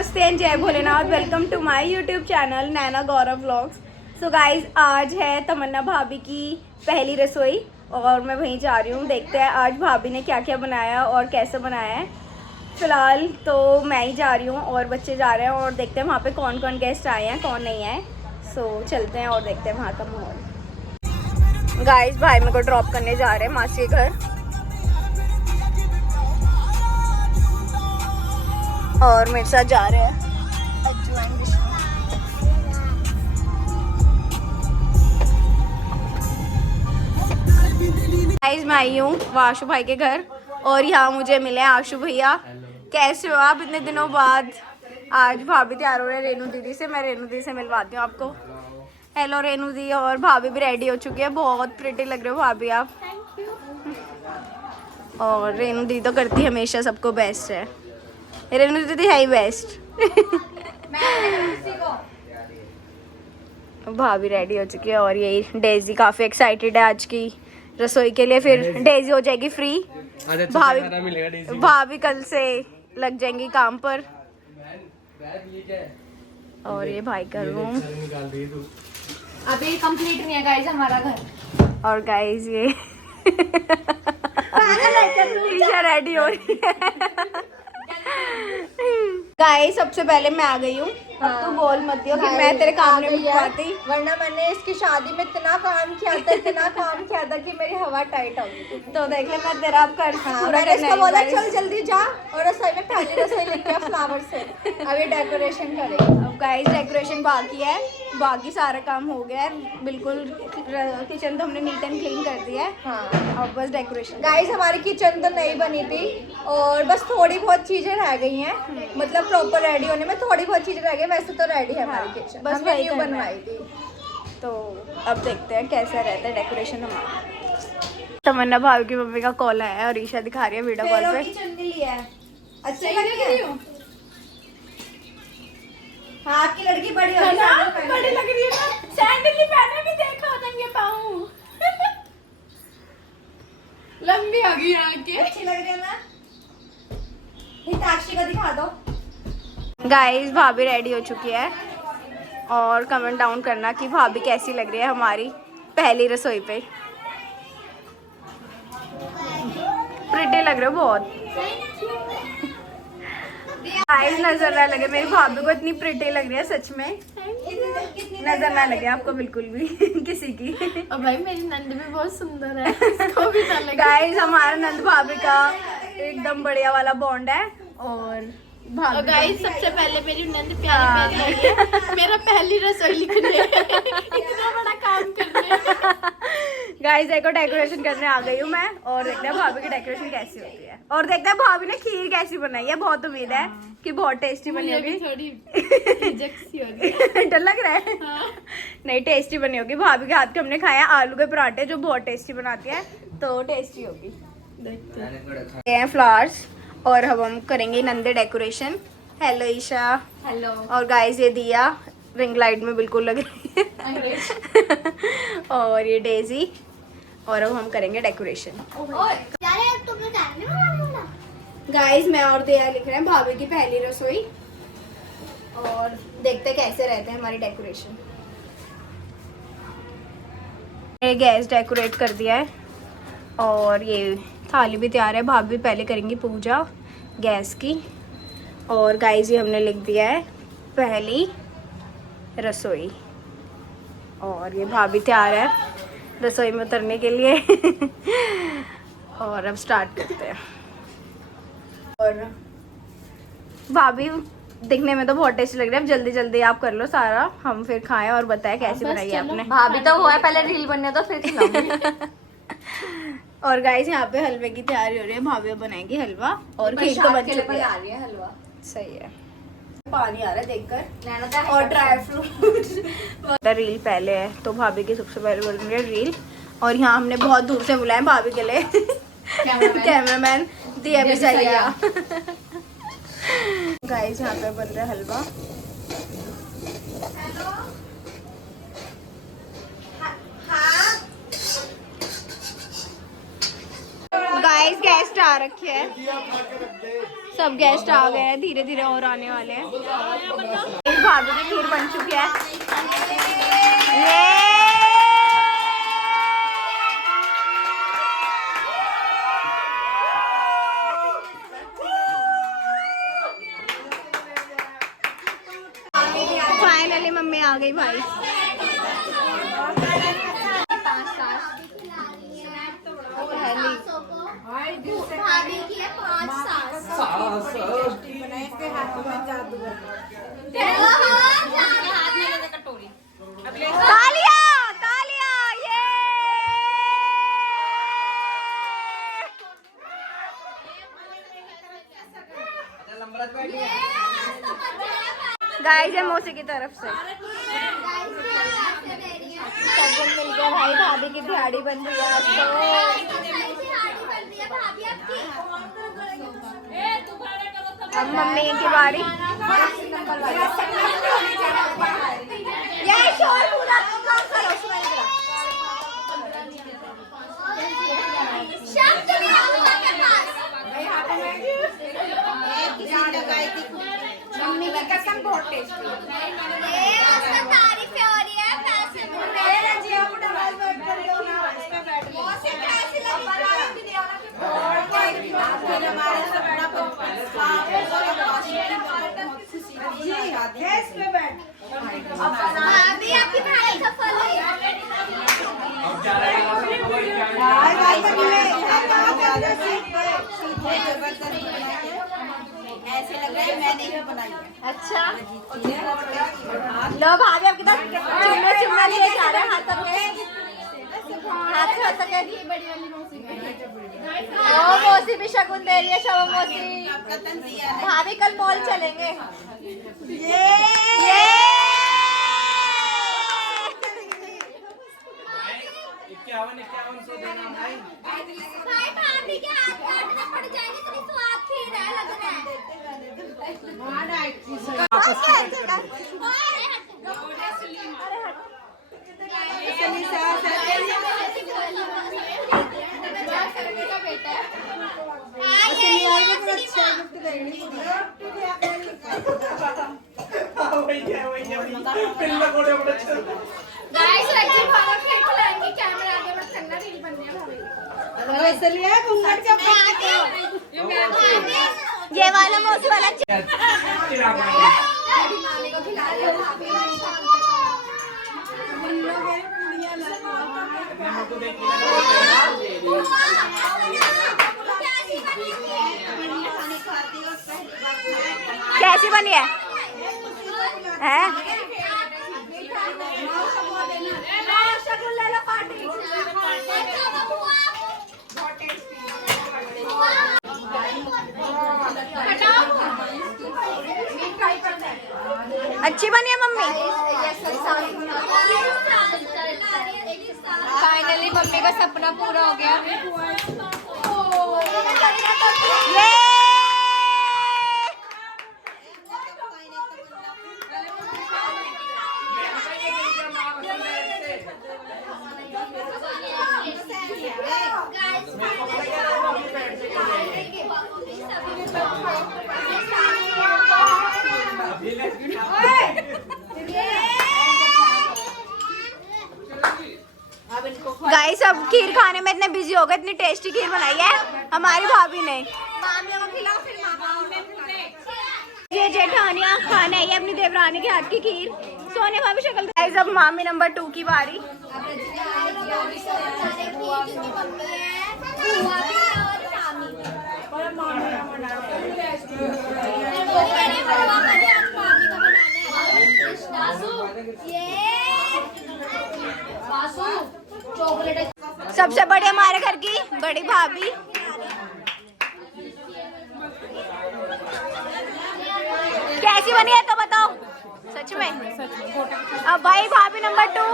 नमस्ते एंड जय Bholenath. Welcome to my YouTube channel Naina Gaurav vlogs. So guys आज है तमन्ना भाभी की पहली रसोई और मैं वहीं जा रही हूँ। देखते हैं आज भाभी ने क्या क्या बनाया और कैसे बनाया है। फ़िलहाल तो मैं ही जा रही हूँ और बच्चे जा रहे हैं और देखते हैं वहाँ पे कौन कौन गेस्ट आए हैं कौन नहीं आए। सो चलते हैं और देखते हैं वहाँ का माहौल। गाइज भाई मेरे को ड्रॉप करने जा रहे हैं मासी के घर और मेरे साथ जा रहे हैं गाइस। मैं आई हूँ आशु भाई के घर और यहाँ मुझे मिले आशु भैया। कैसे हो आप इतने दिनों बाद? आज भाभी तैयार हो रहे हैं रेनू दीदी से। मैं रेनू दीदी से मिलवाती हूँ आपको। हेलो रेनू दी। और भाभी भी रेडी हो चुकी है। बहुत प्रिटी लग रहे हो भाभी आप। और रेनू दीदी तो करती हमेशा सबको बेस्ट है। रेनू दीदी है ही बेस्ट। भाभी रेडी हो चुकी है और यही डेजी काफ़ी एक्साइटेड है आज की रसोई के लिए। फिर डेजी हो जाएगी फ्री। भाभी कल से लग जाएंगी काम पर। और ये भाई का रूम अभी कंप्लीट नहीं है गाइस हमारा घर। और गाइस ये ईशा रेडी हो रही है। गाइस सबसे पहले मैं आ गई हूँ। अब तू बोल मत दियो कि मैं तेरे काम नहीं पाती, वरना मैंने इसकी शादी में इतना काम किया था कि मेरी हवा टाइट हो गई। तो देख ले मैं तेरा अब कर मैंने इसको बोला चल जल्दी जा और रसोई में पहली रसोई लेके आ फ्लावर से। अभी डेकोरेशन करेंगे। अब गाइस डेकोरेशन बाकी है। बाकी सारा काम हो गया है बिल्कुल। किचन तो हमने नीट एंड क्लीन कर दिया है। हाँ अब बस डेकोरेशन। गाइस हमारी किचन तो नहीं बनी थी और बस थोड़ी बहुत चीजें रह गई हैं। मतलब प्रॉपर रेडी होने में थोड़ी बहुत चीजें रह गई। वैसे तो रेडी है हमारी किचन। बस हमने वही न्यू करना है। बनवाई थी। तो अब देखते हैं कैसा रहता है डेकोरेशन हमारा। तमन्ना भाभी की मम्मी का कॉल आया है और ईशा दिखा रही है वीडियो कॉल पे। चुन्नी लिया है। अच्छी लग रही है। हाँ आपकी लड़की बड़ी हो गई। बड़ी लग रही है ना। सैंडल ही पहने भी देखो नंगे पाँव। लंबी आ गई यहाँ की। अच्छी लग रही है ना। हिताक्षी को दिखा दो। गाइस भाभी रेडी हो चुकी है और कमेंट डाउन करना कि भाभी कैसी लग रही है हमारी पहली रसोई पे। प्रिटी लग रहे हो बहुत। गाइस नजर ना लगे मेरी भाभी को इतनी प्रिटी लग रही है सच में। नजर ना लगे आपको बिल्कुल भी किसी की। और भाई मेरी नंद भी बहुत सुंदर है। इसको भी ना लगे। गाइस हमारा नंद भाभी का एकदम बढ़िया वाला बॉन्ड है। और गाइस सबसे पहले मेरी नंद प्यारी प्यारी आई है। मेरा पहली रसोई लिखने इतना बड़ा काम करने। गाइस देखो डेकोरेशन करने आ गई हूँ मैं और देखते हैं भाभी की डेकोरेशन कैसी होती है। और देखते हैं भाभी ने खीर कैसी बनाई है। बहुत उम्मीद है कि बहुत टेस्टी बनी होगी। डर लग रहा है। नहीं टेस्टी बनी होगी। भाभी के हाथ के हमने खाया आलू के पराठे जो बहुत टेस्टी बनाती है। तो टेस्टी होगी। देखते हैं फ्लावर्स और अब हम करेंगे नंदे डेकोरेशन। हेलो ईशा। हेलो। और गाइस ये दिया रिंग लाइट में बिल्कुल लग रही है। और ये डेजी। और अब हम करेंगे डेकोरेशन। गाइस मैं और दिया लिख रहे हैं भाभी की पहली रसोई और देखते कैसे रहते हैं हमारी डेकोरेशन। ये गैस डेकोरेट कर दिया है और ये थाली भी तैयार है। भाभी पहले करेंगी पूजा गैस की। और गाइस ये हमने लिख दिया है पहली रसोई। और ये भाभी तैयार है रसोई में उतरने के लिए। और अब स्टार्ट करते हैं। और भाभी दिखने में तो बहुत टेस्टी लग रहा है। अब जल्दी जल्दी आप कर लो सारा हम फिर खाएं और बताएं कैसी बनाई है आपने। भाभी तो हुआ है पहले रील बनने तो फिर खिलाऊंगी। और गाइस यहाँ पे हलवे की तैयारी हो रही है। भाभी बनाएंगी हलवा और खीर तो बन चुकी है। हलवा सही है। पानी आ रहा है देखकर। और और ड्राई फ्रूट। रील पहले है तो भाभी की सबसे पहले बन रही है रील। और यहाँ हमने बहुत दूर से बुलाया भाभी के लिए कैमरामैन दिया भी चाहिए। गाइस यहाँ पे बन रहा है हलवा। गाइस गेस्ट आ रखे हैं, सब गेस्ट आ गए हैं, धीरे धीरे और आने वाले हैं। भाभी की खीर बन चुकी है। ये फाइनली मम्मी आ गई भाई। भाभी की है 5 सास। तालियां तालियां ये गाइस है मौसी की तरफ से सबको मिल गया भाई। भाभी की दिहाड़ी बन रही है आज तो। अब मम्मी की बारी। ये शोर पूरा कम करो मम्मी की कसम बहुत टेस्टी है। तारीफ हो रही है, पैसे मिल रहे हैं। भाभी आपकी पढ़ाई सफल हुई। ऐसे लग रहा है मैंने ही बनाई है। अच्छा लो भाभी आपके पास चुम्मे चुम्मे लिए जा रहे हैं हाथों में, हाथ के ओ मौसी भी शगुन दे रही है। शब मौसी भाभी कल मॉल चलेंगे। ये 51-51 देना भाई। भाई भाभी के हाथ काटने पड़ जाएंगे, इतनी स्वाद खीर है लग रहा है। गाइस रखिए भाभी फिर खिलाएंगे, कैमरा आगे मत करना, रील बनने है भाभी। इसलिए घूंघट के ये वाला मौसी वाला मामी को खिला रही है भाभी। कैसी बनी है? अच्छी बनी है मम्मी। फाइनली मम्मी का सपना पूरा हो गया। ये गाइस अब खीर खाने में इतने बिजी हो गए, इतनी टेस्टी खीर बनाई है हमारी भाभी ने। ये जेठानिया खाने आई है अपनी देवरानी के हाथ की खीर। सोने भाभी शक्ल। गाइस अब मामी नंबर 2 की बारी। सबसे बड़ी हमारे घर की बड़ी भाभी। कैसी बनी है तो बताओ सच में। अब भाई भाभी नंबर 2।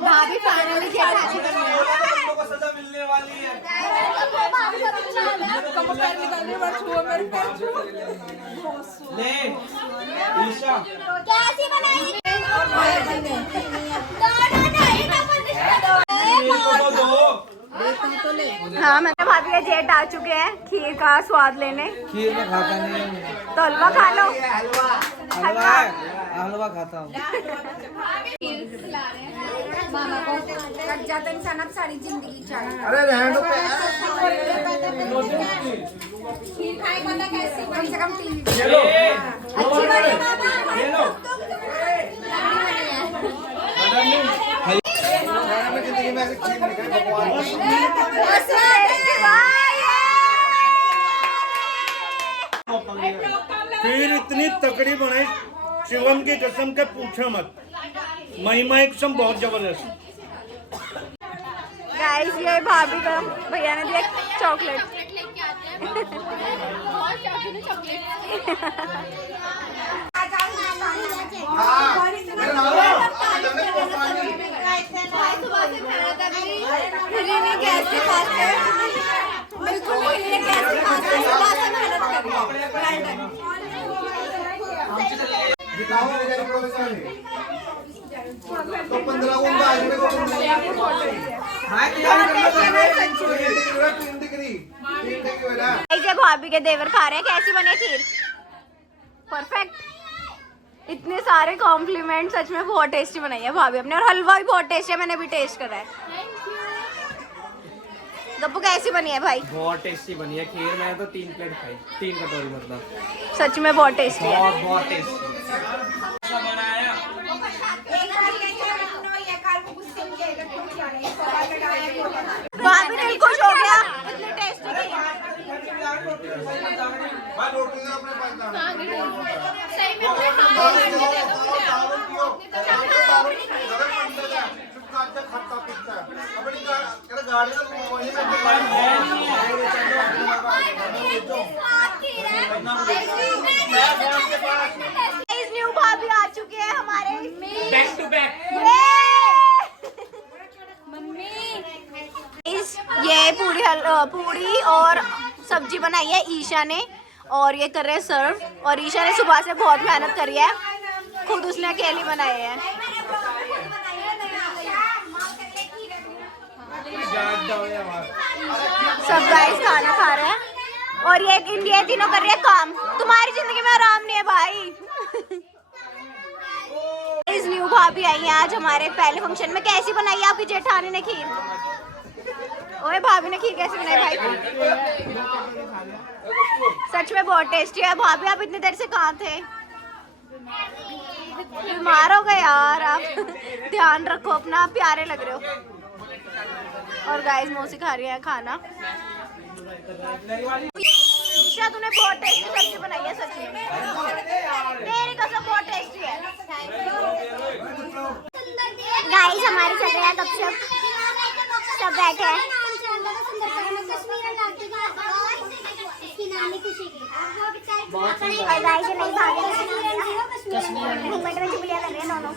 भाभी फाइनली सजा मिलने वाली है। ले ईशा कैसी बनाई हाँ मैंने भाभी के जेठ आ चुके हैं खीर का स्वाद लेने। खीर में खाता नहीं तो हलवा खा लो। हलवा हलवा खाता हूँ। कट जाता इंसान अब सारी जिंदगी चाहिए। अरे रहने दो खीर खाए वाला कैसे कम से कम 3 ये लो अच्छी बनी है मामा। ये लो में जिंदगी में ऐसी चीज नहीं खाई भगवान खीर इतनी तकड़ी बनाई, शिवम की कसम के पूछो मत, महिमा एकदम बहुत जबरदस्त। गाइस ये भाभी का भैया ने दिया चॉकलेट। लेके आते हैं बहुत शौकीन है चॉकलेट गैस के पास बिल्कुल नहीं गैस के पास मेहनत कर तो 15 ऐसे भाभी के देवर खा रहे हैं। कैसी बनी खीर? परफेक्ट। इतने सारे कॉम्प्लीमेंट, सच में बहुत टेस्टी बनाई है भाभी अपने। और हलवा भी बहुत टेस्टी है, मैंने भी टेस्ट करा है। गप्पू कैसी बनी है भाई? बहुत टेस्टी बनी है खीर। मैंने तो 3 प्लेट खाई, 3 कटोरी मतलब। सच में बहुत टेस्टी है। बहुत टेस्टी बनाया। भाभी दिल खुश हो गया, इतनी टेस्टी थी। सही में अपने खाने न्यू भाभी आ चुके हैं हमारे। Back to back. ये पूरी और सब्जी बनाई है ईशा ने, और ये कर रहे हैं सर्व। और ईशा ने सुबह से बहुत मेहनत करी है, खुद उसने अकेली बनाए हैं। सब गाइस खाना खा रहे हैं और ये इंडिया तीनों कर रही है काम। तुम्हारी जिंदगी में आराम नहीं है भाई। इस न्यू भाभी आई है आज हमारे पहले फंक्शन में। कैसी बनाई है आपकी जेठानी ने खीर? ओए भाभी ने खीर कैसी बनाई भाई? सच में बहुत टेस्टी है। भाभी आप इतनी देर से कहाँ थे? बीमार हो गए यार आप। ध्यान रखो अपना, प्यारे लग रहे हो। और गाइस मौसी खा रही है खाना। ईशा तूने बहुत टेस्टी सब्जी बनाई है सच में। तेरी कसम बहुत टेस्टी है। गाइस हमारी चल रही है गपशप, सब बैठे हैं। और गाइस ये नहीं भागे, घूंघट में चुगलियां कर रहे हैं दोनों।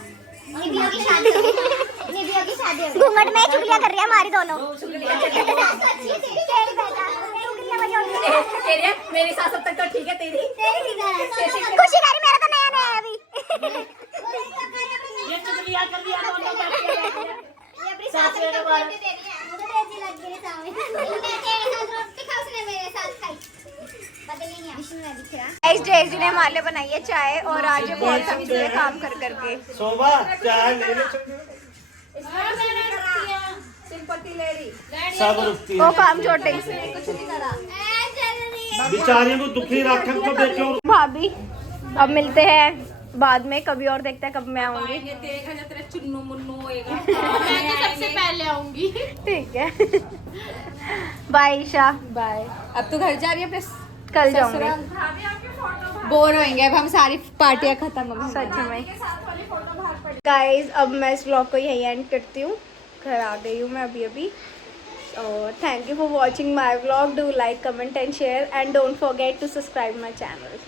घूंघट में चुगलियां कर रही है हमारी दोनों। मेरे साथ सब तक तो ठीक है। तेरी खुशी करी, मेरा तो नया नया है अभी। ये चुगलियां कर रही है दोनों। डेजी ने हमारे लिए बनाई है चाय, और आज ये बहुत थक चुके हैं काम कर करके। शोभा चाय ले ले, सब रुकती वो काम छोटे बेचारी को दुखी रखन तो देखो। भाभी अब मिलते हैं बाद में कभी और, देखते हैं कब मैं आऊंगी। मैं तो सबसे पहले आऊंगी। ठीक है। बाय ईशा। बाय। अब तो घर जा रही है, प्लस कल जाऊंगी। बोर होएंगे अब हम, सारी पार्टियां खत्म हो गई। सच में गाइज अब मैं इस ब्लॉग को यहीं एंड करती हूँ। घर आ गई हूँ मैं अभी अभी। और thank you for watching my blog. Do like, comment and share, and don't forget to subscribe my channel.